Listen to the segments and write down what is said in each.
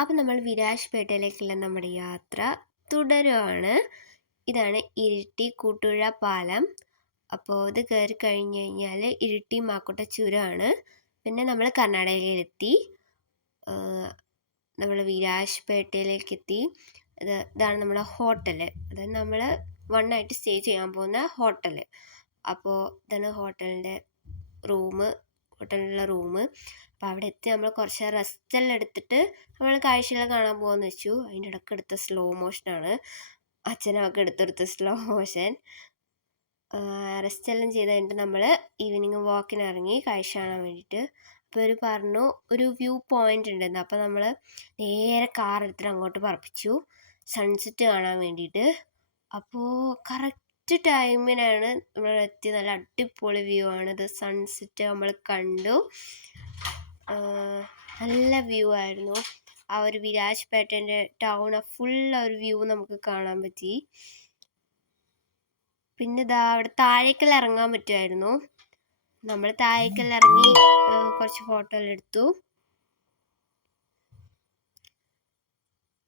അപ്പം നമ്മൾ വിരാജ്പേട്ടയിലേക്കുള്ള നമ്മുടെ യാത്ര തുടരുകയാണ്. ഇതാണ് ഇരിട്ടി കൂട്ടുപുഴ പാലം. അപ്പോൾ ഇത് കയറി കഴിഞ്ഞ് കഴിഞ്ഞാൽ ഇരിട്ടി മാക്കുട്ട ചുരമാണ്. പിന്നെ നമ്മൾ കർണാടകയിലെത്തി. നമ്മൾ വിരാജ്പേട്ടയിലേക്ക് എത്തി. ഇതാണ് നമ്മുടെ ഹോട്ടൽ. അതായത് നമ്മൾ 1 നൈറ്റ് സ്റ്റേ ചെയ്യാൻ പോകുന്ന ഹോട്ടൽ. അപ്പോൾ ഇതാണ് ഹോട്ടലിൻ്റെ ഹോട്ടലിലുള്ള റൂം. അപ്പോൾ അവിടെ എത്തി നമ്മൾ കുറച്ച് റെസ്റ്റെല്ലാം എടുത്തിട്ട് നമ്മൾ കാഴ്ചയെല്ലാം കാണാൻ പോകുമെന്ന് വെച്ചു. അതിൻ്റെ ഇടയ്ക്ക് എടുത്ത സ്ലോ മോഷനാണ്. അച്ഛനൊക്കെ എടുത്തെടുത്ത സ്ലോ മോഷൻ. റെസ്റ്റെല്ലാം ചെയ്ത് കഴിഞ്ഞിട്ട് നമ്മൾ ഈവനിങ് വാക്കിന് ഇറങ്ങി കാഴ്ച കാണാൻ വേണ്ടിയിട്ട്. അപ്പോൾ അവർ പറഞ്ഞു ഒരു വ്യൂ പോയിൻ്റ് ഉണ്ടെന്ന്. അപ്പോൾ നമ്മൾ നേരെ കാർ എടുത്തിട്ട് അങ്ങോട്ട് പറപ്പിച്ചു സൺസെറ്റ് കാണാൻ വേണ്ടിയിട്ട്. അപ്പോൾ കറക്റ്റ് ടൈമിനാണ് നമ്മൾ എത്തി. നല്ല അടിപൊളി വ്യൂ ആണ്. ഇത് സൺസെറ്റ് നമ്മൾ കണ്ടു. നല്ല വ്യൂ ആയിരുന്നു. ആ ഒരു വിരാജ്പേട്ടൻ്റെ ടൗൺ ഫുൾ ഒരു വ്യൂ നമുക്ക് കാണാൻ പറ്റി. പിന്നെ ഇതാ അവിടെ താഴേക്കെല്ലാം ഇറങ്ങാൻ പറ്റുമായിരുന്നു. നമ്മൾ താഴേക്കെല്ലാം ഇറങ്ങി കുറച്ച് ഫോട്ടോ എല്ലാം എടുത്തു.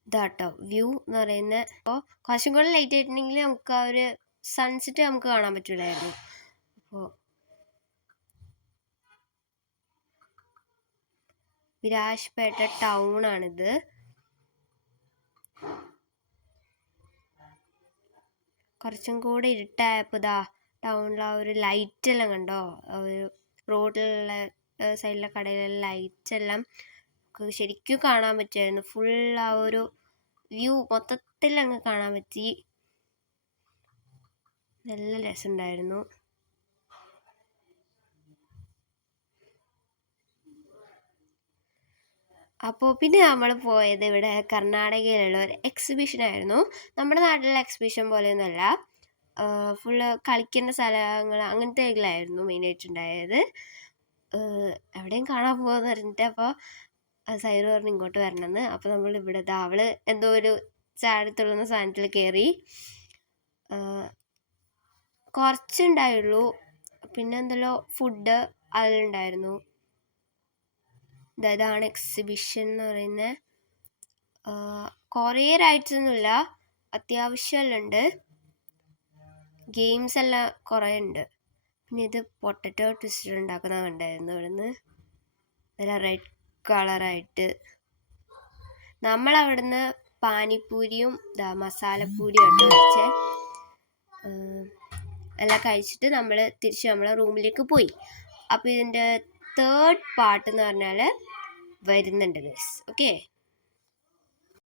ഇതാട്ടോ വ്യൂ എന്ന് പറയുന്നത്. അപ്പോൾ കുറച്ചും കൂടെ ലൈറ്റ് ആയിട്ടുണ്ടെങ്കിൽ നമുക്ക് ആ ഒരു സൺസെറ്റ് നമുക്ക് കാണാൻ പറ്റില്ലായിരുന്നു. അപ്പോൾ വിരാജ്പേട്ട ടൗൺ ആണിത്. കുറച്ചും കൂടെ ഇരുട്ടായപ്പോൾ ഇതാ ടൗണിൽ ആ ഒരു ലൈറ്റെല്ലാം കണ്ടോ? ഒരു റോഡിലുള്ള സൈഡിലെ കടയിലുള്ള ലൈറ്റെല്ലാം ശരിക്കും കാണാൻ പറ്റുമായിരുന്നു. ഫുൾ ആ ഒരു വ്യൂ മൊത്തത്തിൽ അങ്ങ് കാണാൻ പറ്റി. നല്ല രസമുണ്ടായിരുന്നു. അപ്പോൾ പിന്നെ നമ്മൾ പോയത് ഇവിടെ കർണാടകയിലുള്ള ഒരു എക്സിബിഷൻ ആയിരുന്നു. നമ്മുടെ നാട്ടിലുള്ള എക്സിബിഷൻ പോലെയൊന്നുമല്ല. ഫുള്ള് കളിക്കേണ്ട സ്ഥലങ്ങൾ അങ്ങനത്തെ ആയിരുന്നു മെയിനായിട്ടുണ്ടായത്. എവിടെയും കാണാൻ പോകുമെന്ന് പറഞ്ഞിട്ട് അപ്പോൾ സൈറ് പറഞ്ഞ് ഇങ്ങോട്ട് വരണമെന്ന്. അപ്പോൾ നമ്മൾ ഇവിടെ അവള് എന്തോ ഒരു ചാടിത്തുള്ളുന്ന സാധനത്തിൽ കയറി. കുറച്ചുണ്ടായുള്ളൂ. പിന്നെ എന്തെല്ലോ ഫുഡ് അതിലുണ്ടായിരുന്നു. ഇതാണ് എക്സിബിഷൻ എന്ന് പറയുന്നത്. കുറേ റൈഡ്സ് ഒന്നുമില്ല, അത്യാവശ്യമെല്ലാം ഉണ്ട്. ഗെയിംസ് എല്ലാം കുറേ ഉണ്ട്. പിന്നെ ഇത് പൊട്ടറ്റോ ട്വിസ്റ്റർ ഉണ്ടാക്കുന്നത് കണ്ടായിരുന്നു ഇവിടുന്ന്. നല്ല റെഡ് കളറായിട്ട്. നമ്മളവിടുന്ന് പാനിപ്പൂരിയും മസാലപ്പൂരിയും ഉണ്ട് കഴിച്ചേ. എല്ലാം കഴിച്ചിട്ട് നമ്മൾ തിരിച്ച് നമ്മളെ റൂമിലേക്ക് പോയി. അപ്പോൾ ഇതിൻ്റെ 3rd പാർട്ട് എന്ന് പറഞ്ഞാൽ വരുന്നുണ്ട് ഗൈസ്. ഓക്കെ.